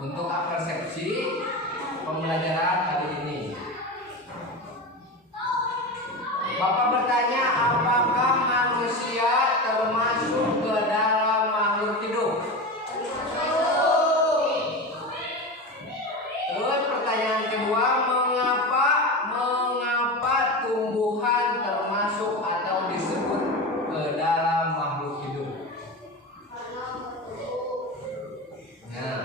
untuk persepsi pembelajaran hari ini. Bapak bertanya, apakah manusia termasuk ke dalam makhluk hidup? Terus pertanyaan kedua, mengapa tumbuhan termasuk atau disebut ke dalam makhluk hidup? Nah,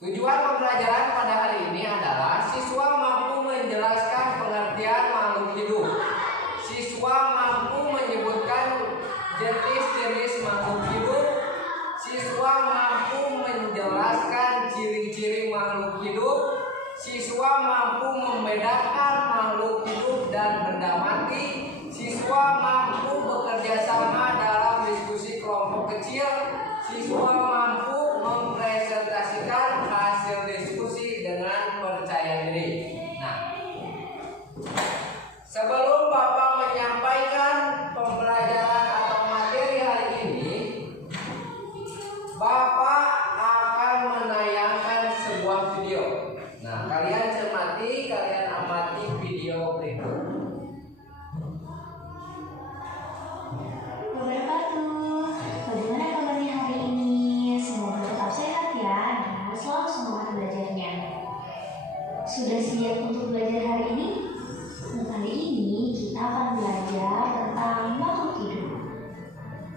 tujuan pembelajaran pada hari ini adalah siswa mampu menjelaskan pengertian makhluk hidup. Siswa mampu menyebutkan jenis-jenis makhluk hidup. Siswa mampu menjelaskan ciri-ciri makhluk hidup. Siswa mampu membedakan makhluk hidup dan benda mati. Siswa mampu bekerja sama dalam diskusi kelompok kecil. Siswa mampu mempresentasikan hasil diskusi dengan percaya diri. Nah, sebelum Bapak menyampaikan pembelajaran atau materi hari ini, Bapak akan menayangkan sebuah video. Nah, kalian cermati, kalian amati video berikut. Bagaimana kabarnya hari ini? Semoga tetap sehat ya dan selalu semangat belajarnya. Sudah siap untuk belajar hari ini? Kali ini kita akan belajar tentang makhluk hidup.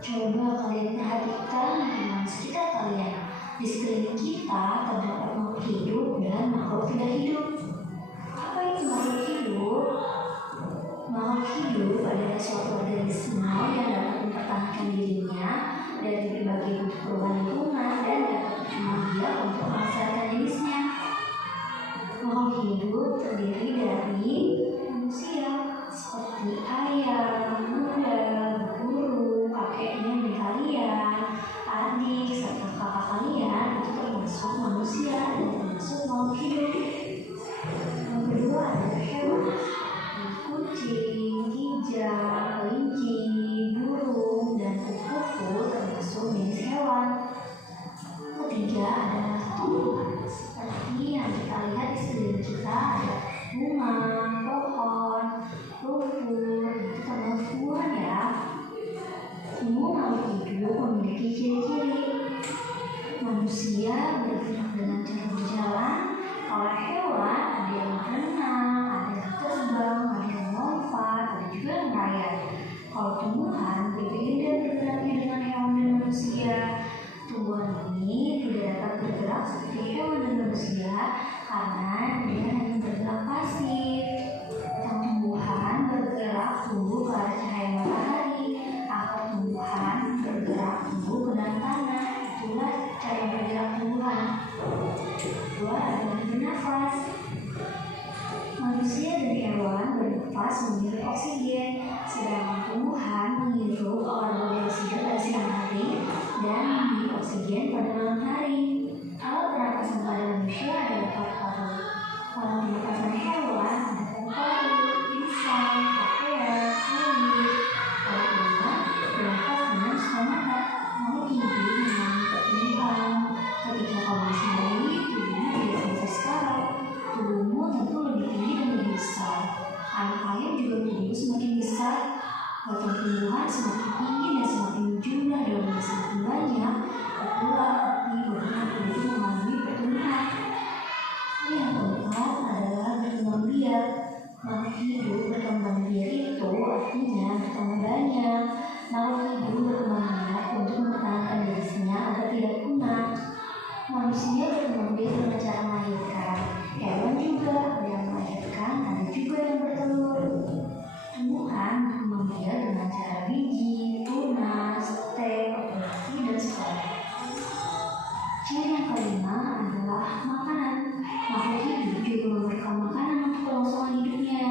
Coba kalian perhatikan lingkungan sekitar kalian. Di sekeliling kita terdapat makhluk hidup dan makhluk tidak hidup. Apa itu makhluk hidup? Makhluk hidup adalah suatu organisme yang dapat mempertahankan dirinya dari berbagai bentuk perubahan lingkungan dan dapat berkembang biak untuk melestarikan jenisnya. Makhluk hidup terdiri dari manusia seperti ayam, kuda, burung, kakek nenek kalian, adik serta kakak kalian itu termasuk manusia dan termasuk makhluk hidup. Yang kedua adalah hewan, kucing, kijang, kelinci, burung, dan kupu-kupu termasuk jenis hewan. Ketiga adalah tumbuhan seperti yang kita lihat di sekeliling kita ada bunga, pohon, rumput, itu termasuk tumbuhan ya. Semua makhluk hidup memiliki ciri-ciri. Manusia bergerak dengan cara berjalan. Kalau hewan ada yang berenang, ada yang terbang, ada yang melompat, ada juga yang merayap. Kalau tumbuhan berbeda bergeraknya dengan hewan dan manusia. Tumbuhan ini tidak dapat bergerak seperti hewan dan manusia karena dia hanya bergerak pasif. Tumbuhan bergerak tumbuh ke arah cahaya matahari. Akar tumbuhan bergerak tumbuh ke dalam tanah. Itulah cara bergerak tumbuhan. Kedua adalah bernafas. Manusia dan hewan bernafas menghirup oksigen, sedangkan tumbuhan menghirup karbon dioksida pada siang hari dan menghirup oksigen pada malam hari. Alat pernapasan pada manusia adalah paru-paru. Kalau pernapasan hewan ada paru-paru, insang, trachea, kulit. Kalau hewan bernafas dengan stomata. Makhluk hidup mengalami pertumbuhan. Ketika kamu masih bayi, tubuhmu tidak sebesar sekarang. Tubuhmu tentu lebih tinggi dan lebih besar. Anak ayam juga bertumbuh semakin besar. Batang tumbuhan semakin tinggi dan semakin jumlah daunnya semakin banyak. Itulah arti bahwa itu mengalami pertumbuhan. Yang keempat adalah berkembang biak. Makhluk hidup berkembang biak itu artinya bertambah banyak. Makhluk hidup berkembang biak untuk mempertahankan dirinya agar tidak punah. Manusia berkembang biak dengan cara melahirkan. Hewan juga ada yang melahirkan, ada juga yang bertelur. Tumbuhan berkembang biak dengan cara biji, tunas, stem, operasi, dan sekolah. Ciri yang kelima adalah makanan. Makhluk hidup juga memerlukan makanan untuk kelangsungan hidupnya.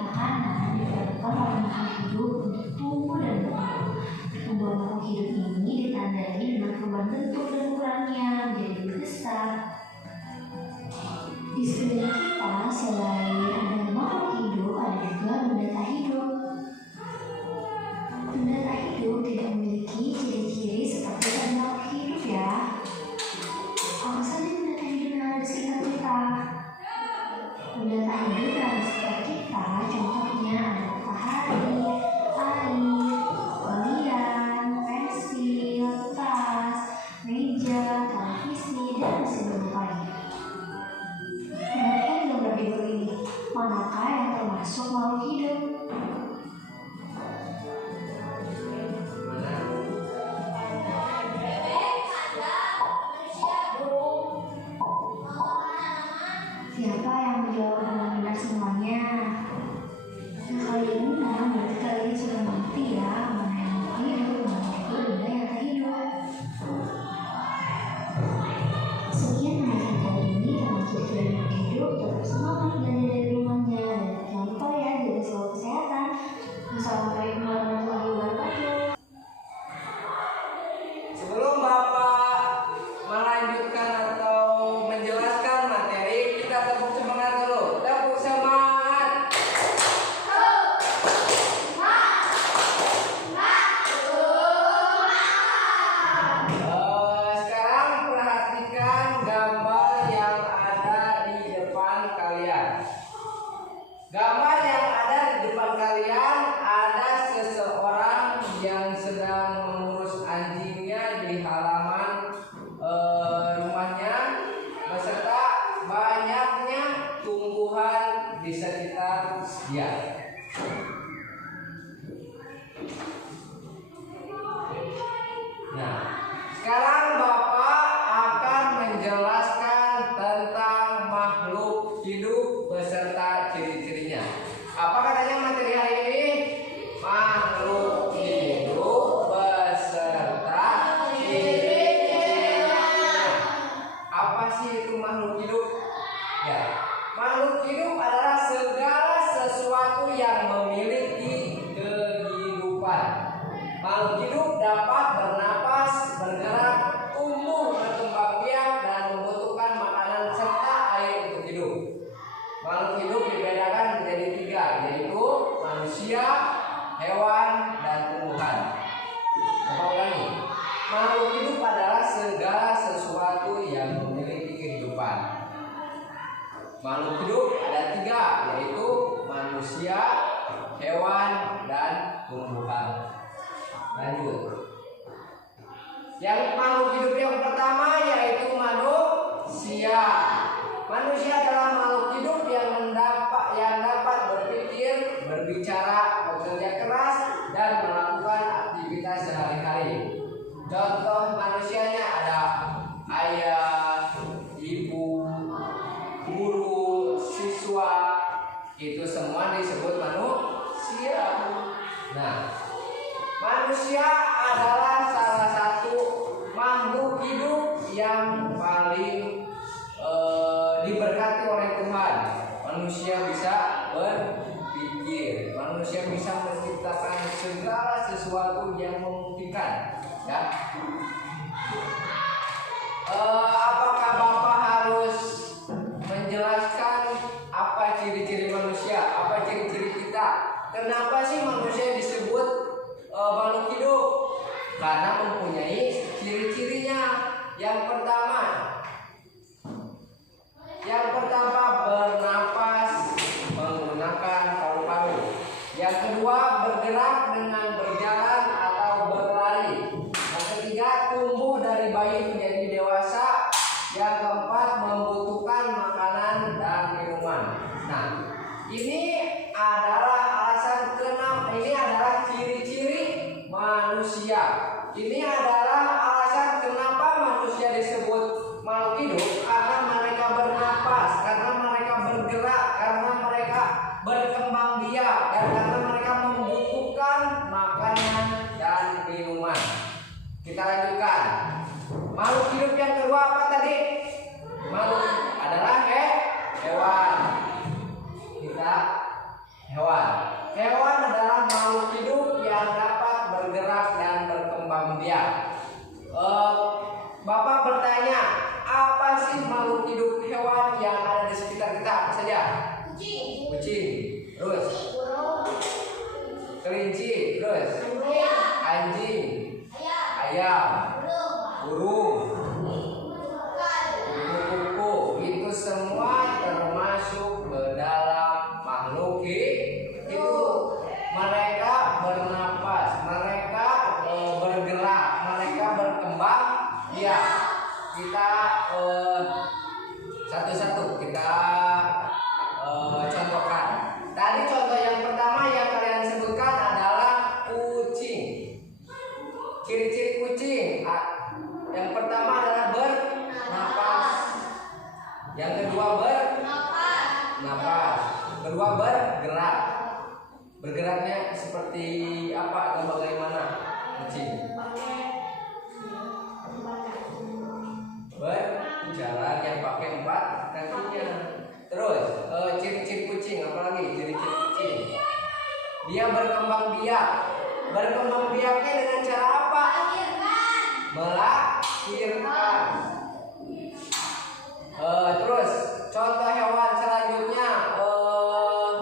Makanan diperlukan oleh makhluk hidup untuk tumbuh dan berkembang. Pertumbuhan makhluk hidup ini ditandai dengan perubahan bentuk dan ukurannya menjadi lebih besar. Di sekeliling kita selain ada makhluk hidup, ada juga benda tak hidup. Benda tak hidup tidak memiliki ciri-ciri seperti pada makhluk hidup ya. Apa saja benda tak siapa yang menjawab dengan benar semuanya? Nah, kali ini berarti kalian sudah mengerti ya mana yang hidup, mana yang benda yang tak hidup. Sekian mengajar kali ini tentang ciri-ciri yang hidup. Tetap semangat belajar dari rumahnya dan jangan lupa ya jaga selalu kesehatan. Assalamualaikum warahmatullahi wabarakatuh. Sebelum Bapak melanjutkan atau menjelaskan materi, kita tepuk semangat dulu. Tepuk semangat. Sekarang perhatikan gambar yang ada di depan kalian. Gambar yang ada di depan kalian ada seseorang yang sedang mengurus anjingnya di halaman rumahnya beserta banyaknya tumbuhan di sekitar dia. Nah, sekarang Bapak akan menjelaskan tentang makhluk hidup beserta ciri-cirinya. Apa katanya materi hari ini? Makhluk hidup beserta ciri-cirinya. Apa sih itu makhluk hidup? Ya, makhluk hidup adalah segala sesuatu yang memiliki kehidupan. Makhluk hidup dapat bernapas, bergerak, tumbuh, berkembang biak, dan membutuhkan makanan serta air untuk hidup. Makhluk hidup dibedakan menjadi 3, yaitu manusia, hewan, dan tumbuhan. Coba ulangi. Makhluk hidup adalah segala sesuatu yang memiliki kehidupan. Makhluk hidup ada 3, yaitu manusia, hewan, dan tumbuhan. Lanjut. Yang makhluk hidup yang pertama yaitu manusia. Manusia adalah makhluk hidup yang dapat berpikir, berbicara, bekerja keras, dan melakukan aktivitas sehari-hari. Contoh manusianya ada ayah, ibu, guru, siswa. Itu semua disebut manusia. Nah, manusia adalah salah satu makhluk hidup yang paling diberkati oleh Tuhan. Manusia bisa berpikir, manusia bisa menciptakan segala sesuatu yang memungkinkan. Ya. Apakah Bapak harus menjelaskan apa ciri-ciri manusia, apa ciri-ciri kita? Kenapa sih manusia disebut makhluk hidup? Karena mempunyai ciri-cirinya. Yang pertama bernapas menggunakan paru-paru. Yang kedua bergerak dengan berjalan atau berlari. Yang ketiga tumbuh dari bayi menjadi dewasa. Yang keempat membutuhkan makanan dan minuman. Nah, ini adalah ciri-ciri manusia. Ini adalah alasan kenapa manusia disebut makhluk hidup, karena mereka bernapas, karena mereka bergerak, karena mereka berkembang biak, dan karena mereka membutuhkan makanan dan minuman. Kita lanjutkan. Makhluk hidup yang kedua apa tadi? Makhluk adalah hewan. Hewan. Hewan adalah makhluk hidup yang dapat bergerak dan berkembang biak. Bapak bertanya, apa sih makhluk hidup hewan yang ada di sekitar kita? Apa saja? Kucing. Terus? Kelinci. Terus? Anjing. Ayam. Burung. Kupu-kupu. Itu semua termasuk ke dalam makhluk hidup. Mereka bernapas, mereka bergerak, mereka berkembang biak. Kita satu-satu kita contohkan. Tadi contoh yang pertama yang kalian sebutkan adalah kucing. Ciri-ciri kucing yang pertama adalah bernapas, yang kedua bergerak, kedua bergerak. Bergeraknya seperti apa atau bagaimana? Kucing berjalan yang pakai 4 kakinya. Terus ciri-ciri kucing, apalagi ciri-ciri kucing? Dia berkembang biak. Berkembang biaknya dengan cara apa? Melahirkan. Terus contoh hewan selanjutnya,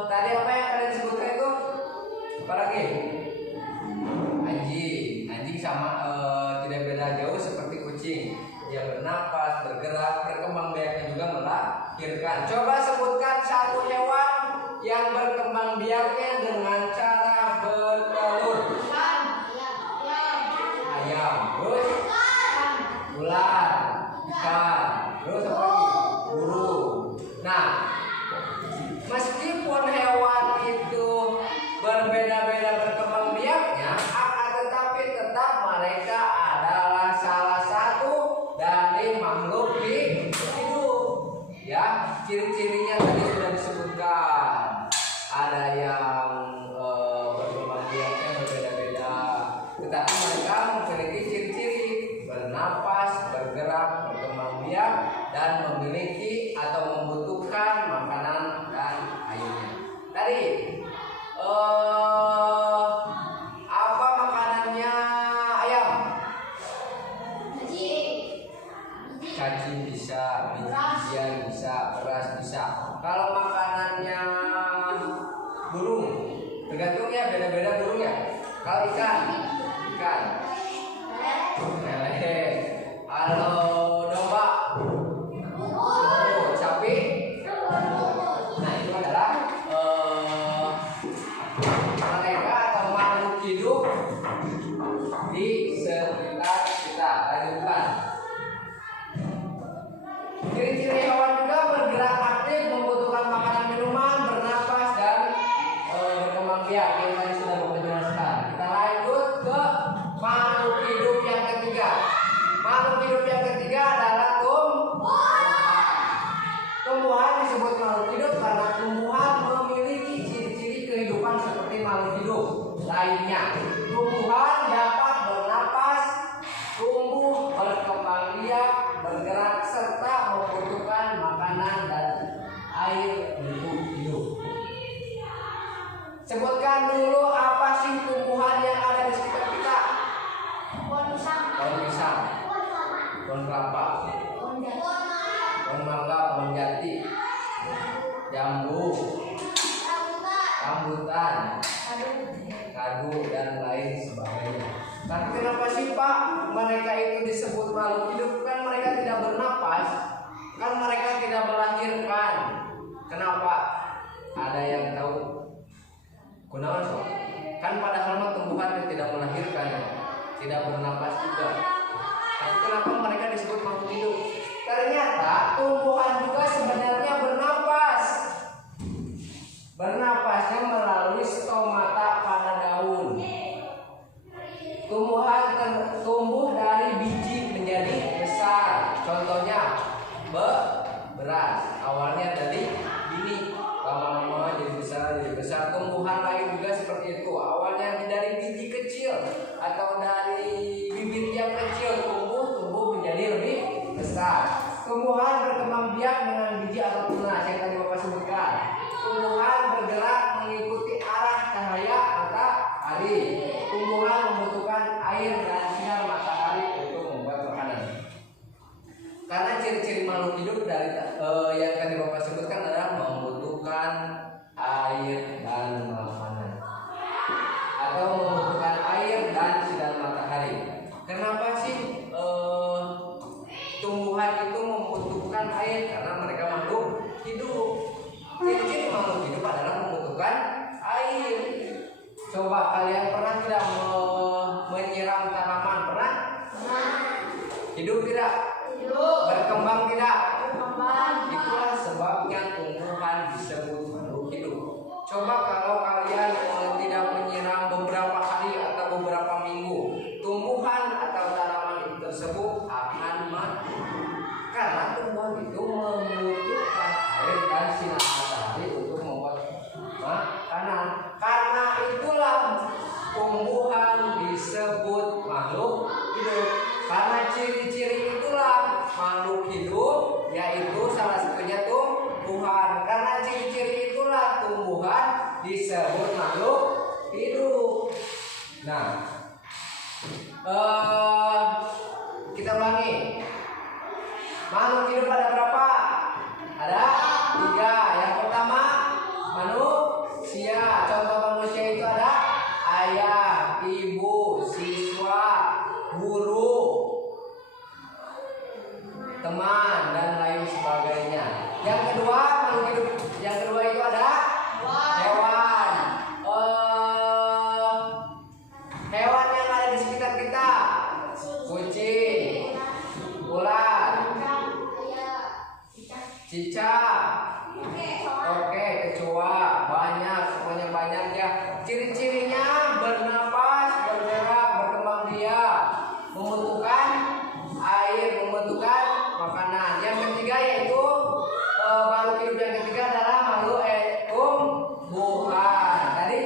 tadi apa yang kalian sebutkan itu? Apa lagi? Anjing. Anjing sama tidak beda jauh seperti kucing. Dia bernapas, bergerak, berkembang biaknya juga melahirkan. Coba sebutkan satu hewan yang berkembang biaknya dengan cara bertelur. Ayam. Terus ular, ikan. Terus apa lagi? Burung. Nah, meskipun hewan itu berbeda-beda berkembang biaknya, akan tetapi tetap mereka adalah salah satu dari makhluk hidup. Ya, ciri-cirinya tadi sudah disebutkan. Ada yang berkembang biaknya berbeda-beda, tetapi mereka memiliki ciri-ciri bernapas, bergerak, berkembang biak, dan memiliki atau membutuhkan makanan dan airnya. Tadi apa makanannya ayam? Cacing bisa, biji-bijian bisa, beras bisa. Kalau makanannya burung, tergantung ya, beda-beda burungnya. Kalau ikan, lele. Kalau domba, sapi. Nah, itu adalah mereka atau makhluk hidup di sekitar kita. Lanjutkan. Ciri-ciri hewan juga bergerak aktif, membutuhkan makanan, minuman, bernapas, dan berkembang biak. Yang tadi sudah Bapak jelaskan. Kita lanjut ke makhluk hidup yang ketiga. Makhluk hidup yang ketiga adalah tumbuhan. Tumbuhan disebut makhluk hidup karena tumbuhan memiliki ciri-ciri kehidupan seperti makhluk hidup lainnya. Tumbuhan dapat bernapas, tumbuh, berkembang biak, bergerak, serta membutuhkan makanan dan air untuk hidup. Sebutkan dulu apa sih tumbuhan yang ada di sekitar kita? Pohon pisang, pohon kelapa, pohon mangga, pohon jati, jambu, rambutan, kadu, dan lain sebagainya. Tapi kenapa sih Pak mereka itu disebut makhluk hidup? Kan mereka tidak bernapas, kan mereka tidak melahirkan. Kenapa? Ada yang tahu? Kunaon so? Kan padahal mah tumbuhan yang tidak melahirkan, tidak bernapas juga. Tapi kenapa mereka disebut makhluk hidup? Ternyata tumbuhan juga sebenarnya bernapas. Bernapasnya melalui stomata pada daun. Tumbuhan tumbuh dari biji menjadi besar. Contohnya beras. Awalnya dari bini, lama-lama jadi besar. Tumbuhan lain juga seperti itu. Awalnya dari biji kecil atau dari bibit yang kecil, tumbuh menjadi lebih besar. Tumbuhan berkembang biak dengan biji atau tunas yang tadi Bapak sebutkan. Tumbuhan bergerak mengikuti arah cahaya matahari. Tumbuhan membutuhkan air dan sinar matahari untuk membuat makanan. Karena ciri-ciri makhluk hidup dari yang tadi Bapak sebutkan adalah membutuhkan air dan makanan, atau membutuhkan air dan sinar matahari. Kenapa sih tumbuhan itu membutuhkan air? Karena mereka makhluk hidup. Ciri-ciri makhluk hidup adalah membutuhkan air. Coba kalian pernah tidak menyiram tanaman? Pernah? Hidup tidak? Berkembang tidak? Itulah sebabnya tumbuhan disebut makhluk hidup. Coba kalau kalian tidak menyiram beberapa kali hidup, yaitu salah satunya tumbuhan. Karena ciri-ciri itulah tumbuhan disebut makhluk hidup. Nah, kita ulangi. Makhluk hidup ada berapa? Ada 3. Yang pertama manusia. Contoh manusia itu ada ayah, ibu, siswa, guru, teman, dan lain sebagainya. Yang kedua makhluk hidup. Yang kedua itu ada hewan. Hewan yang ada di sekitar kita. Kucing, ular, cicak, oke, kecoa, banyak, semuanya banyak ya. Ciri-cirinya bernapas, bergerak, berkembang biak, membutuhkan air, membutuhkan makanan. Yang ketiga yaitu makhluk hidup yang ketiga adalah makhluk tumbuhan. Tadi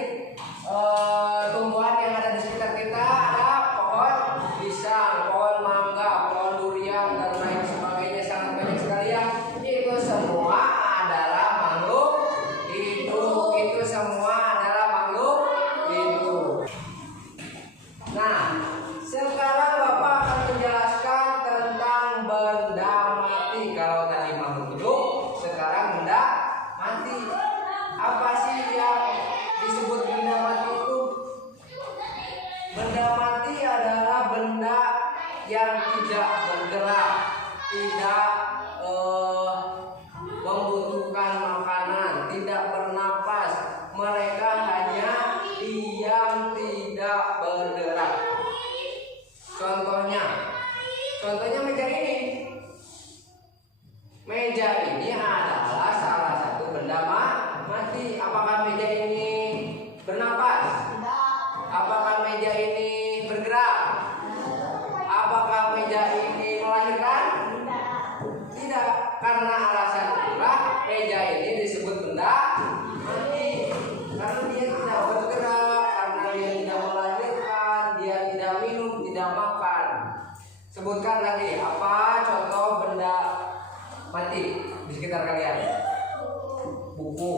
tumbuhan yang ada di sekitar kita ada pohon pisang, pohon mangga, pohon durian, dan lain sebagainya, sangat banyak sekali ya. Itu semua adalah makhluk hidup. Itu semua adalah makhluk hidup. Nah, sekarang Bapak akan menjelaskan tentang benda mati. Kalau tadi makhluk hidup, sekarang benda mati. Apa sih yang disebut benda mati itu? Benda mati adalah benda yang tidak bergerak, tidak membutuhkan makanan, tidak bernapas. Mereka hanya diam, tidak bergerak. Contohnya meja ini. Meja ini adalah salah satu benda mati. Apakah meja ini bernapas? Apakah meja ini bergerak? Apakah meja ini melahirkan? Tidak. Karena alasan itulah meja ini disebut benda mati. Karena dia tidak bergerak, karena dia tidak melahirkan, dia tidak minum, tidak makan. Sebutkan lagi, apa contoh benda mati di sekitar kalian? Buku,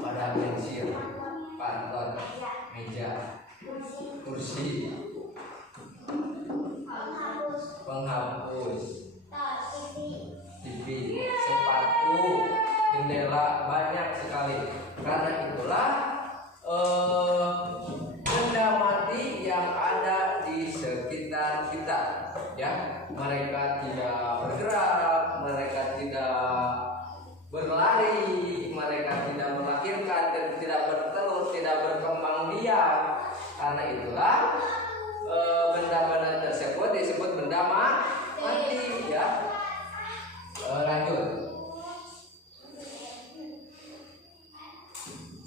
pada pensil, pantun, meja, kursi, penghapus, TV, sepatu, jendela, banyak sekali. Karena itulah benda mati yang ada di sekitar kita, ya. Mereka tidak bergerak, mereka tidak berlari, mereka tidak melahirkan, dan tidak bertelur, tidak berkembang biak. Karena itulah benda-benda tersebut disebut benda mati, ya. Lanjut.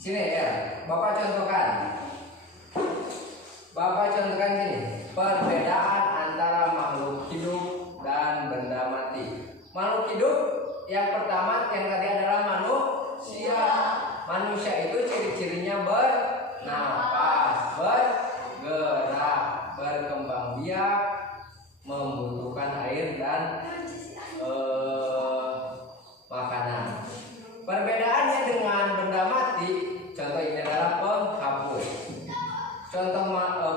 Sini ya, Bapak contohkan sini perbedaan antara makhluk hidup dan benda mati. Makhluk hidup yang pertama yang tadi adalah manusia. Manusia itu ciri-cirinya bernapas, bergerak, berkembang biak, membutuhkan air dan makanan. Perbedaannya dengan benda mati, contoh ini adalah penghapus. Contoh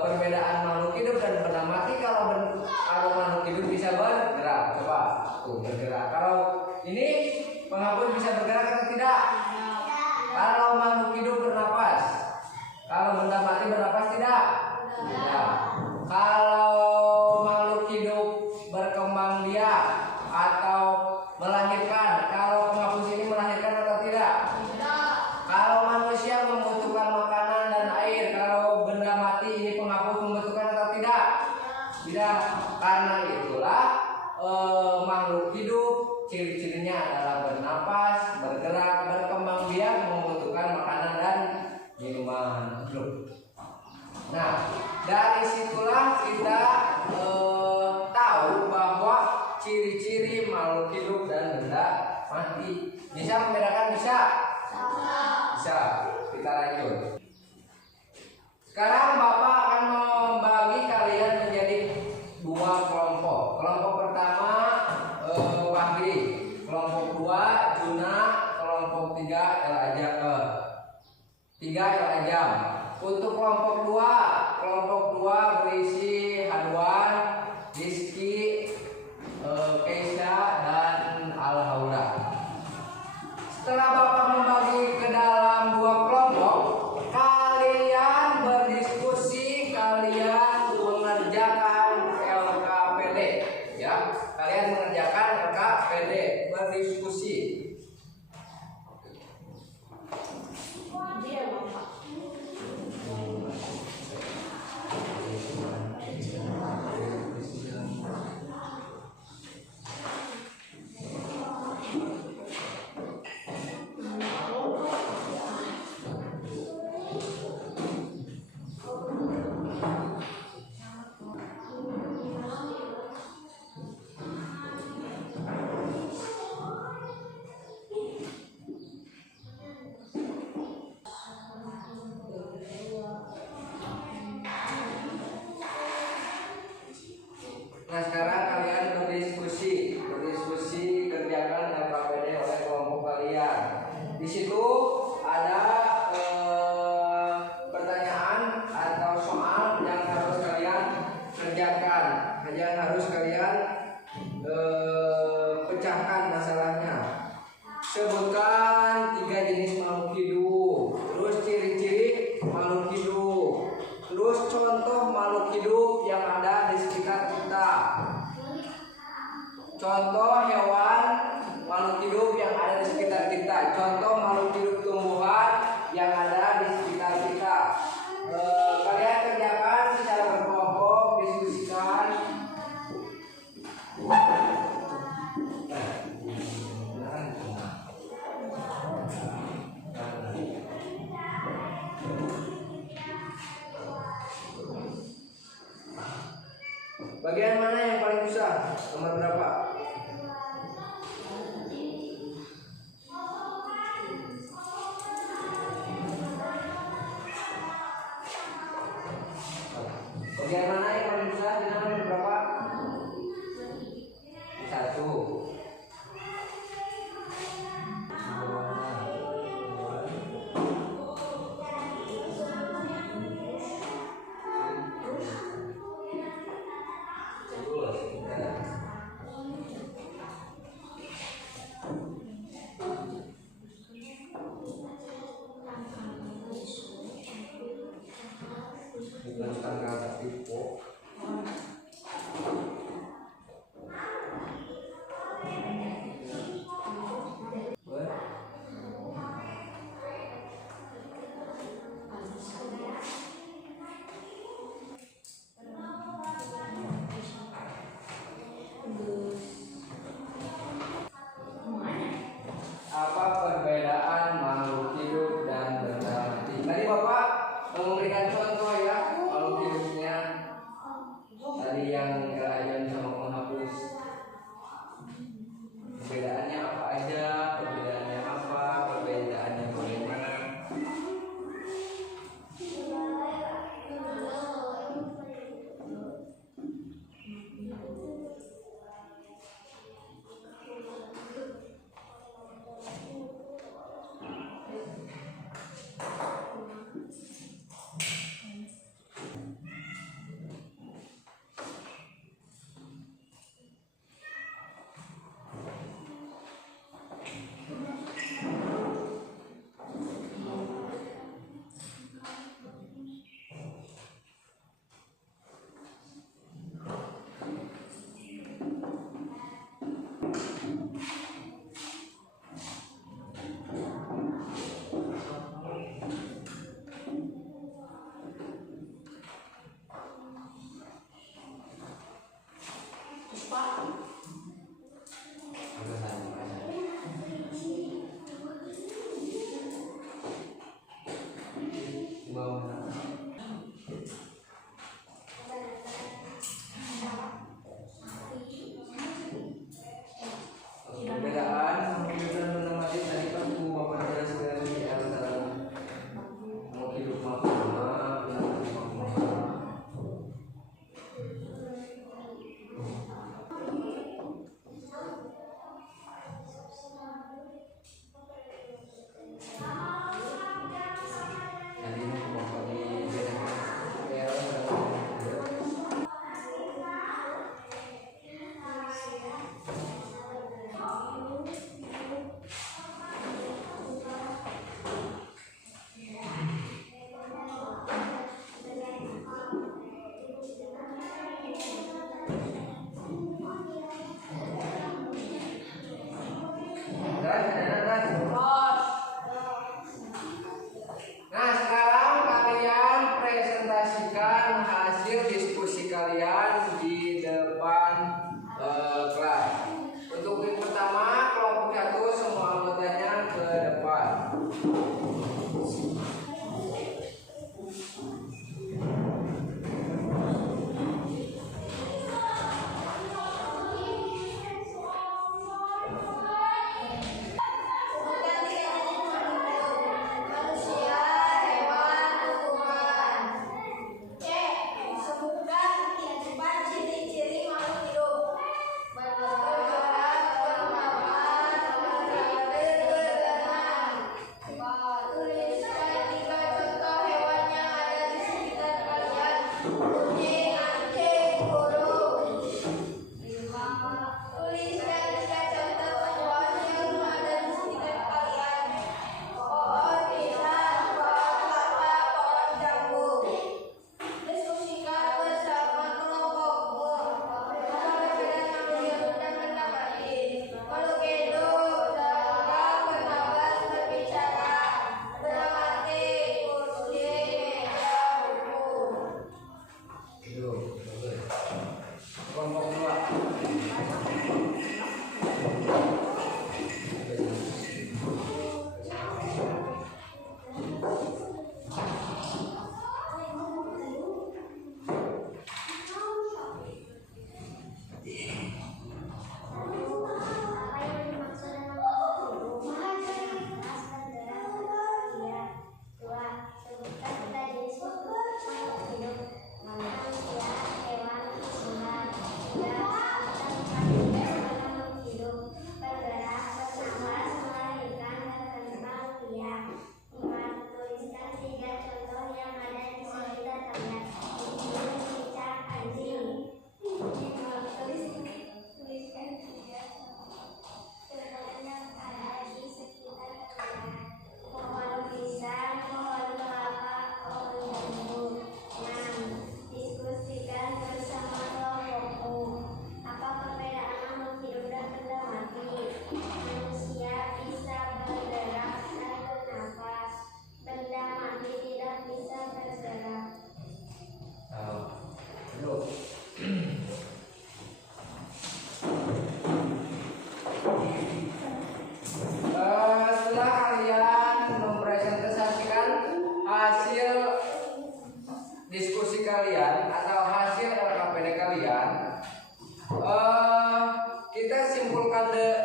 perbedaan makhluk hidup dan benda mati, kalau makhluk hidup bisa bergerak, coba tuh bergerak. Kalau ini penghapus bisa bergerak atau tidak? Kalau makhluk hidup bernapas, kalau benda mati bernapas tidak? Tidak. Kalau makhluk hidup berkembang biak atau melahirkan, kalau penghapus ini melahirkan atau tidak? Kalau manusia membutuhkan makanan dan air, kalau benda mati ini penghapus membutuhkan atau tidak? Tidak. Karena itulah makhluk hidup ciri-cirinya adalah bernapas, bergerak, berkembang biak, membutuhkan makanan dan minuman. Nah, dari situlah kita tahu bahwa ciri-ciri makhluk hidup dan benda mati. Bisa membedakan? Bisa? Bisa. Kita lanjut. Sekarang Bapak akan membagi kalian menjadi dua kelompok. Kelompok pertama Ilham. Untuk kelompok 2 berisi Hadwan, Rizky, Keisha, dan Al-Haura. Setelah Bapak membagi ke dalam 2 kelompok, kalian berdiskusi, kalian mengerjakan LKPD, ya. Kalian mengerjakan LKPD, berdiskusi. Nah, sekarang kalian berdiskusi kerjakan LKPD oleh kelompok kalian. Di situ ada pertanyaan atau soal yang harus kalian kerjakan. Kalian harus pecahkan masalahnya. Sebutkan 3 jenis makhluk hidup, terus ciri-ciri makhluk hidup, terus contoh makhluk hidup yang ada di sekitar kita. Contoh hewan makhluk hidup yang ada di sekitar kita. Contoh makhluk hidup tumbuhan yang ada di sekitar kita. Kalian kerjakan secara berkelompok, diskusikan. Bagian mana yang paling susah? Nomor berapa? Bagian mana yang paling susah? Di nomor berapa? 1. Nah, sekarang kalian presentasikan hasil diskusi kalian di depan kelas. Untuk yang pertama, kelompok 1 semua anggotanya ke depan.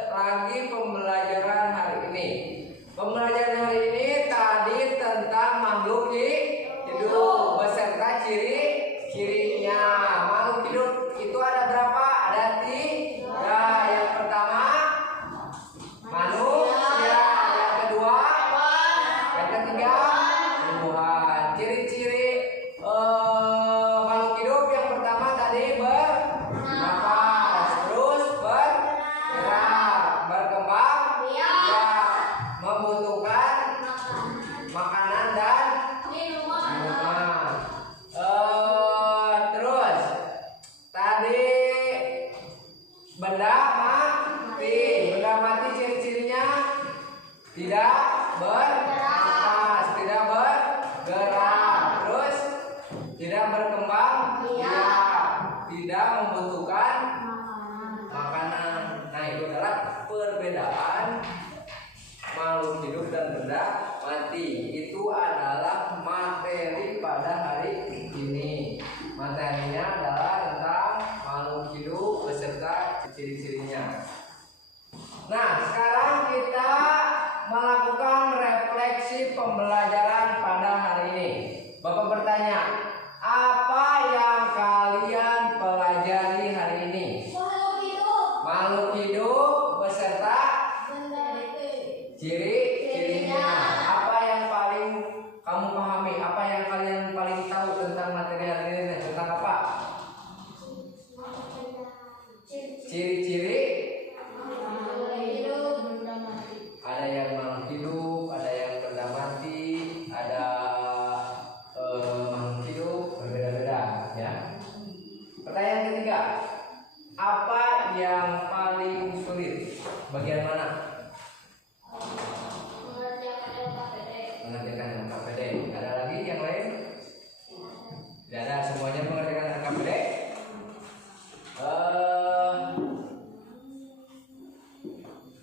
Lagi pembelajaran hari ini. Pembelajaran hari ini tadi tentang makhluk hidup beserta ciri-cirinya. Makhluk hidup itu ada berapa? Ada 3. Yang pertama manusia, yang kedua, yang ketiga tumbuhan. Ciri-ciri makhluk hidup yang pertama tadi bernapas, terus bergerak, berkembang, membutuhkan makanan dan minuman. Terus tadi benda mati ciri-cirinya tidak bernapas, tidak bergerak, terus tidak berkembang, tidak membutuhkan makanan. Nah, itu adalah perbedaan makhluk hidup dan benda mati. Itu adalah materi pada hari ini. Materinya adalah tentang makhluk hidup beserta ciri-cirinya. Nah, sekarang kita melakukan refleksi pembelajaran pada hari ini. Bapak bertanya, apa yang kalian pelajari hari ini? Makhluk hidup beserta ciri-cirinya. Apa yang paling kamu pahami? Apa yang kalian paling tahu tentang materi hari ini? Tentang apa? Ciri-ciri. Ada yang makhluk hidup, ada yang benda mati, ada makhluk hidup berbeda-beda, ya. Pertanyaan ketiga, apa yang paling sulit? Bagian mana?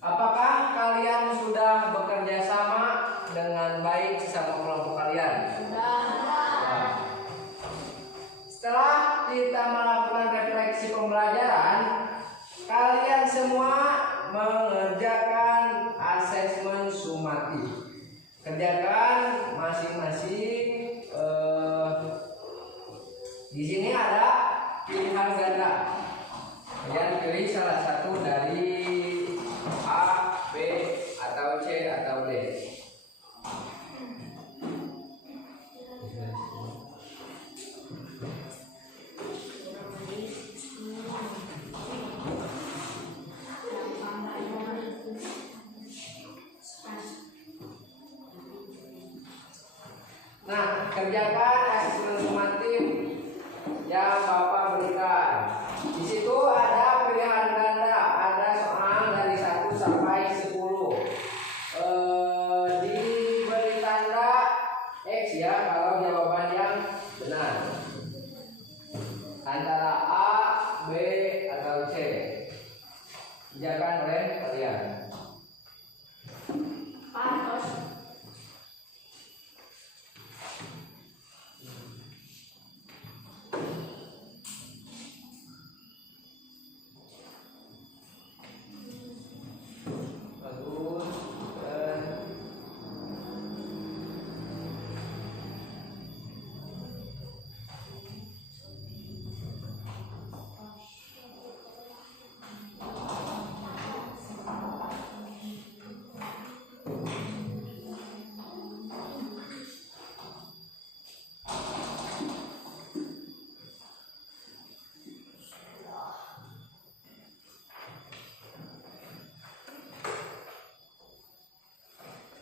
Apakah kalian sudah bekerja sama dengan baik sesama kelompok kalian? Sudah. Setelah kita melakukan refleksi pembelajaran, kalian semua mengerjakan asesmen sumatif. Kerjakan masing-masing. Di sini ada pilihan ganda. Kalian pilih salah satu dari A, B, atau C, atau D. Nah, kerjakan asesmen sumatif yang Bapak berikan. Di situ ada pilihan ganda, ada soal dari 1 sampai 10. Diberi tanda X ya kalau jawaban yang benar. Antara A, B, atau C. Kerjakan oleh kalian.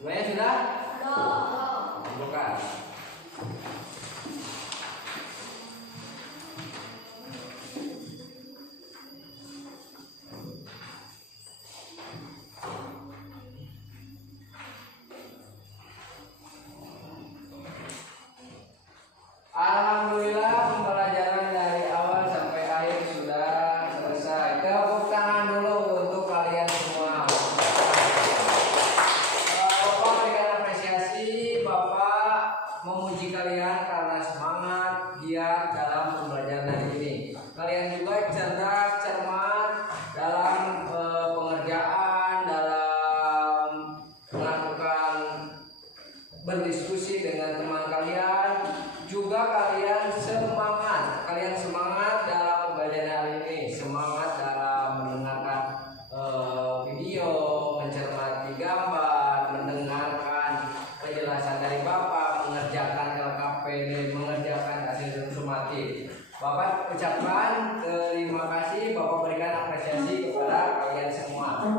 Semuanya sudah? Bukan. Alhamdulillah pembelajaran dari awal sampai akhir sudah selesai. Tepuk tangan dulu untuk kalian semua. Bapak berikan apresiasi, Bapak memuji kalian karena semangat, giat dalam pembelajaran hari ini. Kalian juga cerdas, cermat dalam pengerjaan, dalam melakukan berdiskusi dengan teman kalian. Juga kalian semangat dalam pembelajaran hari ini, semangat dalam mendengarkan video, mencermati gambar, mendengarkan penjelasan dari Bapak, mengerjakan LKPD, mengerjakan hasil sumatif. Bapak ucapkan terima kasih, Bapak berikan apresiasi kepada kalian semua.